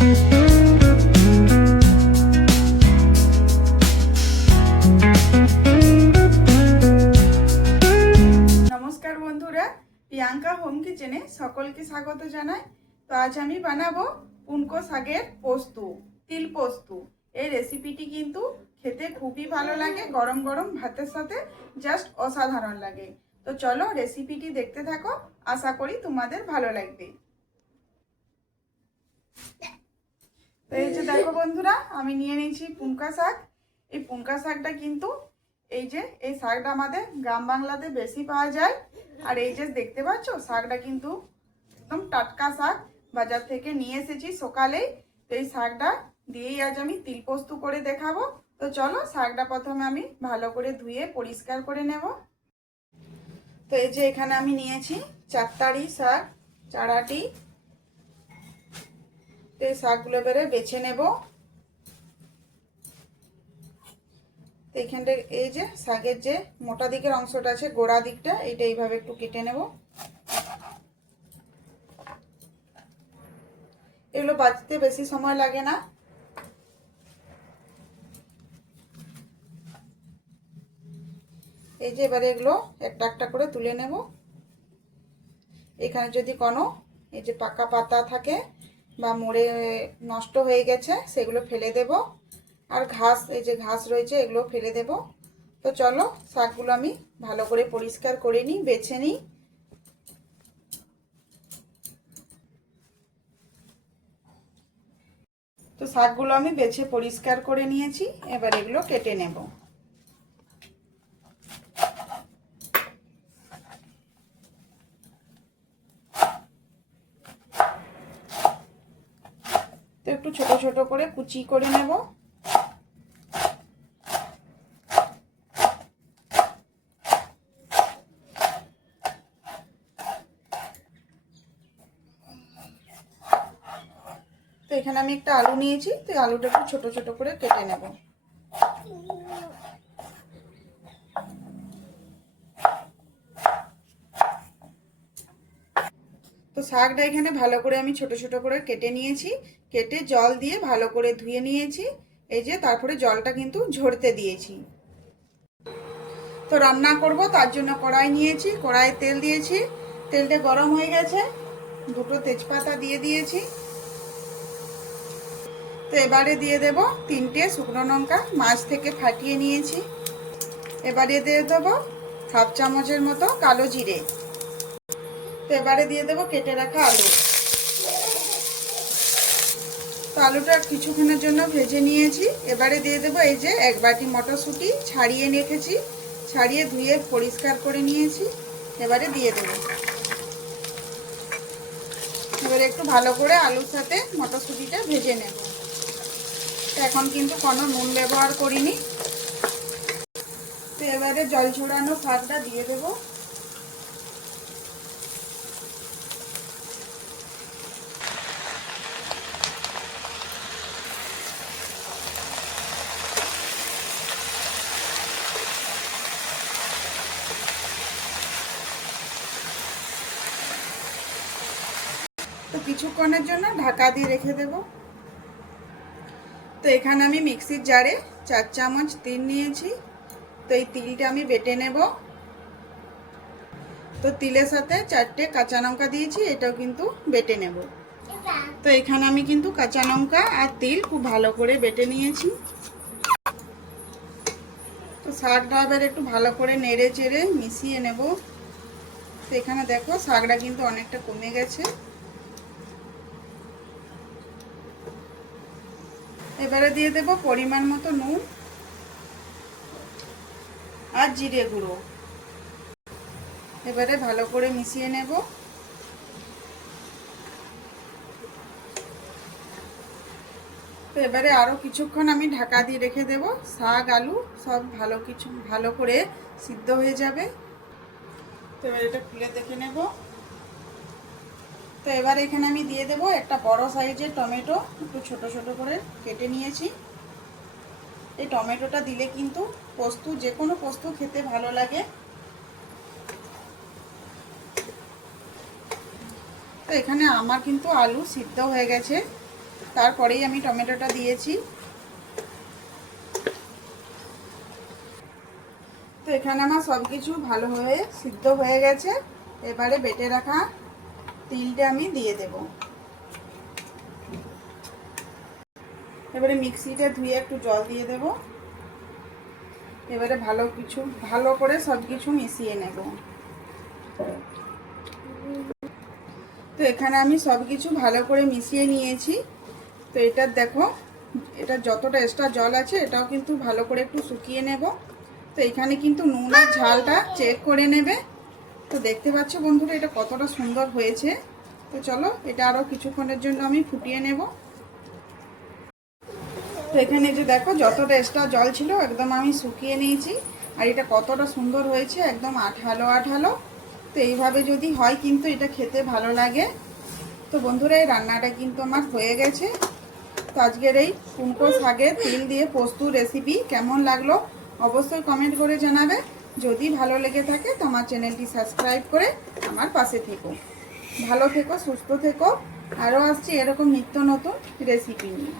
নমস্কার বন্ধুরা, প্রিয়াঙ্কা হোম কিচেনে সকলকে স্বাগত জানাই। তো আজ আমি বানাবো পুনকো শাকের পোস্ত, তিল পোস্ত। এই রেসিপিটি কিন্তু খেতে খুবই ভালো লাগে, গরম গরম ভাতের সাথে জাস্ট অসাধারণ লাগে। তো চলো রেসিপিটি দেখতে থাকো, আশা করি তোমাদের ভালো লাগবে। তো এই যে দেখো বন্ধুরা, আমি নিয়ে নিয়েছি পুনকা শাক। এই পুনকা শাকটা কিন্তু এই শাকটা আমাদের গ্রাম বাংলাতে বেশি পাওয়া যায়। আর এই যে দেখতে পাচ্ছ, শাকটা কিন্তু একদম টাটকা শাক, বাজার থেকে নিয়ে এসেছি সকালেই। তো এই শাকটা দিয়েই আজ আমি তিল পোস্ত করে দেখাবো। তো চলো শাকটা প্রথমে আমি ভালো করে ধুয়ে পরিষ্কার করে নেব। তো এই যে এখানে আমি নিয়েছি চারটারি শাক, চারাটি। তো এই শাকগুলো এবারে বেছে নেব। তো এইখানটা এই যে শাকের যে মোটা দিকের অংশটা আছে, গোড়া দিকটা, এইটা এইভাবে একটু কেটে নেব। এগুলো বাছতে বেশি সময় লাগে না। এই যে এবারে এগুলো একটা একটা করে তুলে নেব। এখানে যদি কোনো এই যে পাকা পাতা থাকে বা মরে নষ্ট হয়ে গেছে, সেগুলো ফেলে দেব। আর ঘাস, এই যে ঘাস রয়েছে, এগুলো ফেলে দেব। তো চলো শাকগুলো আমি ভালো করে পরিষ্কার করে নিই, বেছে নিই। তো শাকগুলো আমি বেছে পরিষ্কার করে নিয়েছি, এবার এগুলো কেটে নেব। তো একটু ছোট ছোট করে কুচি করে নেব। তো এখানে আমি একটা আলু নিয়েছি, তো আলুটা একটু ছোট ছোট করে কেটে নেব। তো শাকটা এখানে ভালো করে আমি ছোট ছোট করে কেটে নিয়েছি, কেটে জল দিয়ে ভালো করে ধুয়ে নিয়েছি। এই যে তারপরে জলটা কিন্তু ঝরতে দিয়েছি। তো রান্না করব তার জন্য কড়াই নিয়েছি, কড়াইয়ে তেল দিয়েছি। তেলটা গরম হয়ে গেছে, দুটো তেজপাতা দিয়ে দিয়েছি। তো এবারে দিয়ে দেব তিনটে শুকনো লঙ্কা, মাছ থেকে ফাটিয়ে নিয়েছি। এবারে দিয়ে দেবো হাফ চামচের মতো কালো জিরে। তো এবারে দিয়ে দেবো কেটে রাখা আলু। তো আলুটা কিছুক্ষণের জন্য ভেজে নিয়েছি। এবারে দিয়ে দেবো এই যে এক বাটি মটরশুঁটি ছাড়িয়ে রেখেছি, ছাড়িয়ে ধুয়ে পরিষ্কার করে নিয়েছি। এবারে দিয়ে দেবো। এবারে একটু ভালো করে আলুর সাথে মটরশুঁটিটা ভেজে নেব। এখন কিন্তু কোনো নুন ব্যবহার করিনি। তো এবারে জল ঝরানো শাকটা দিয়ে দেব। তো কিছুক্ষণের জন্য ঢাকা দিয়ে রেখে দেব। তো এখানে আমি মিক্সির জারে 4 চামচ তিল নিয়েছি। তো এই তিলটা আমি বেটে নেব। তো তিলের সাথে 4টে কাঁচা লঙ্কা দিয়েছি, এটাও কিন্তু বেটে নেব। তো এখানে আমি কিন্তু কাঁচা লঙ্কা আর তিল খুব ভালো করে বেটে নিয়েছি। তো শাকটা এবার একটু ভালো করে নেড়ে চেড়ে মিশিয়ে নেব। তো এখানে দেখো শাকটা কিন্তু অনেকটা কমে গেছে। এবারে দিয়ে দেব পরিমাণ মতো নুন আর জিরে গুঁড়ো। এবারে ভালো করে মিশিয়ে নেব। তো এবারে আরও কিছুক্ষণ আমি ঢাকা দিয়ে রেখে দেব। শাক আলু সব ভালো করে সিদ্ধ হয়ে যাবে। তো এবার এটা খুলে দেখে নেব। তো এবার এখানে আমি দিয়ে দেব একটা বড় সাইজের টমেটো, একটু ছোট ছোট করে কেটে নিয়েছি। এই টমেটোটা দিলে কিন্তু পোস্ত, যে কোনো পোস্ত খেতে ভালো লাগে। তো এখানে আমার কিন্তু আলু সিদ্ধ হয়ে গেছে। তারপরেই আমি টমেটোটা দিয়েছি। তো এখানে আমার সব কিছু ভালোভাবে সিদ্ধ হয়ে গেছে। এবারে বেটে রাখা তিলটা আমি দিয়ে দেব। এবারে মিক্সিটা ধুয়ে একটু জল দিয়ে দেব। এবারে ভালো করে সব কিছু মিশিয়ে নেব। তো এখানে আমি সব কিছু ভালো করে মিশিয়ে নিয়েছি। তো এটা দেখো, এটা যতটা এক্সট্রা জল আছে এটাও কিন্তু ভালো করে একটু শুকিয়ে নেব। তো এখানে কিন্তু নুন আর ঝালটা চেক করে নেবে। তো দেখতে পাচ্ছ বন্ধুরা এটা কতটা সুন্দর হয়েছে। তো চলো এটা আরও কিছুক্ষণের জন্য আমি ফুটিয়ে নেব। তো এখানে যে দেখো যতটা এক্সট্রা জল ছিল একদম আমি শুকিয়ে নিয়েছি। আর এটা কতটা সুন্দর হয়েছে, একদম আঠালো আঠালো। তো এইভাবে যদি হয় কিন্তু এটা খেতে ভালো লাগে। তো বন্ধুরা এই রান্নাটা কিন্তু আমার হয়ে গেছে। তো আজকের এই কুমড়ো শাকের তিল দিয়ে পোস্ত রেসিপি কেমন লাগলো অবশ্যই কমেন্ট করে জানাবে। যদি ভালো লেগে থাকে তো আমার চ্যানেলটি সাবস্ক্রাইব করে আমার পাশে থেকো। ভালো থেকো, সুস্থ থেকো। আরও আসছি এরকম নিত্য নতুন রেসিপি নিয়ে।